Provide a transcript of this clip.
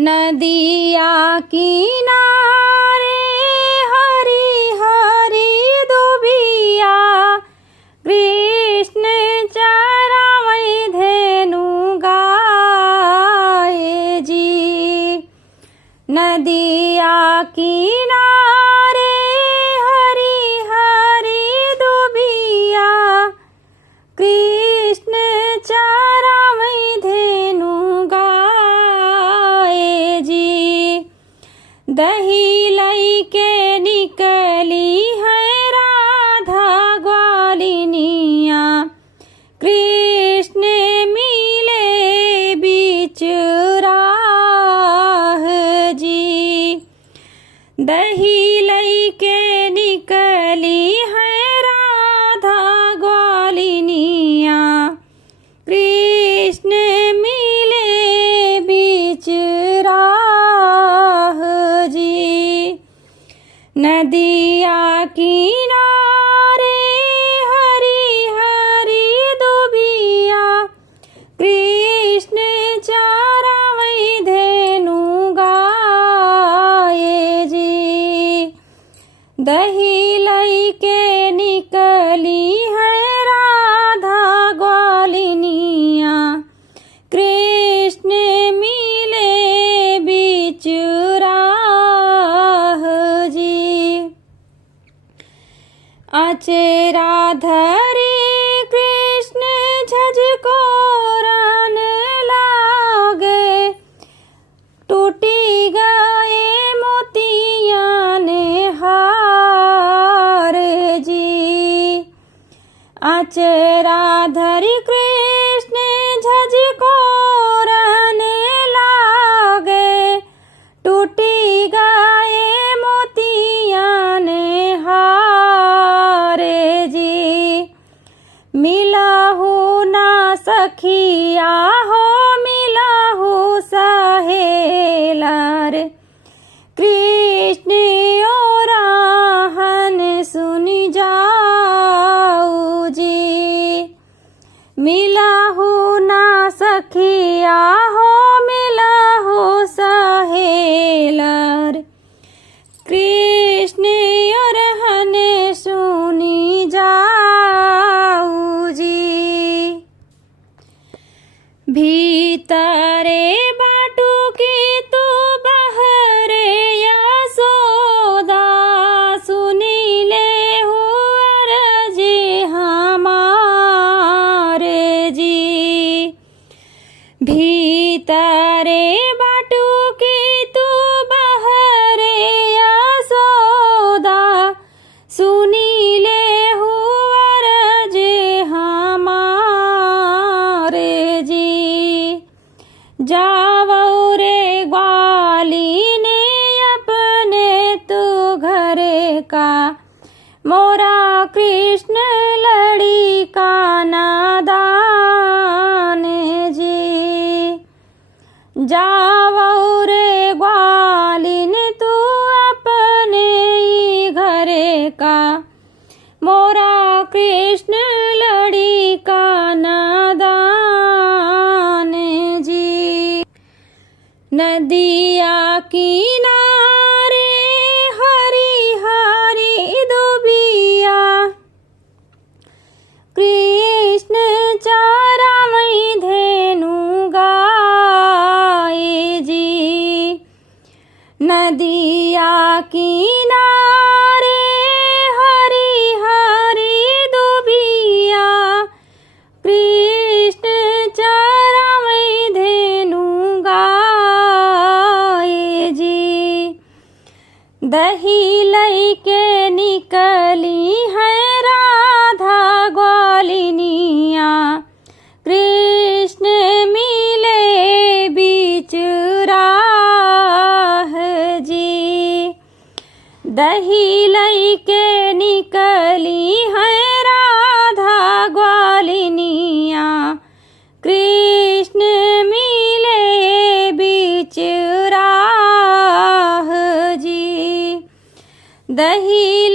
नदिया किनारे हरी हरी दुबिया, कृष्ण चरावै धेनु गाए जी। नदिया किनारे हरी हरी दुबिया, कृष्ण चरावै धेनु गाए जी। दही लई के निकली है राधा ग्वालिनिया, कृष्ण मिले बीच राह जी। दही लई के निकली है राधा ग्वालिनिया, कृष्ण मिले बीच राह जी। नदिया किनारे हरी हरी दुबिया, कृष्ण चरावै धेनु गाए जी। दही लई के निकली है राधा ग्वालिनिया, कृष्ण मिले बीच राह जी। अचरा धरी कृष्ण झझकोरन लागे, टूटी गए मोतियान हार जी। अचरा धरी कृष्ण झझकोरन लागे, टूटी गए मोतियान हार जी। मिला हो ना सखिया हो, मिला हो सहेलार, कृष्ण और आहन सुन जाऊ जी। मिला हो ना सखिया हो, मिला हो सहेलार, कृष्ण और हन सुनी जाऊ जी। भीतरे बाटू की तो बहरे यशोदा, सुनी ले हो अरजी हमारे जी। भीतरे बाटू की तो बहरे यशोदा, सुनी ले हो अरजी हमारे जी। जावो रे ग्वालिनी अपने तू घरे का, मोरा कृष्ण लड़ी का नादान जी। जावो रे ग्वालिनी तू अपने घरे का, मोरा कृष्ण लड़ी का नादान जी। नदिया किनारे हरी हरी दुबिया, कृष्ण चरावै धेनु गाए जी। नदिया किनारे हरी हरी दुबिया, कृष्ण चरावै धेनु गाए जी। दही लई के निकली है राधा ग्वालिनिया, कृष्ण मिले बीच राह जी। दही लई के निकली है राधा ग्वालिनिया, कृष्ण मिले बीच राह जी। दही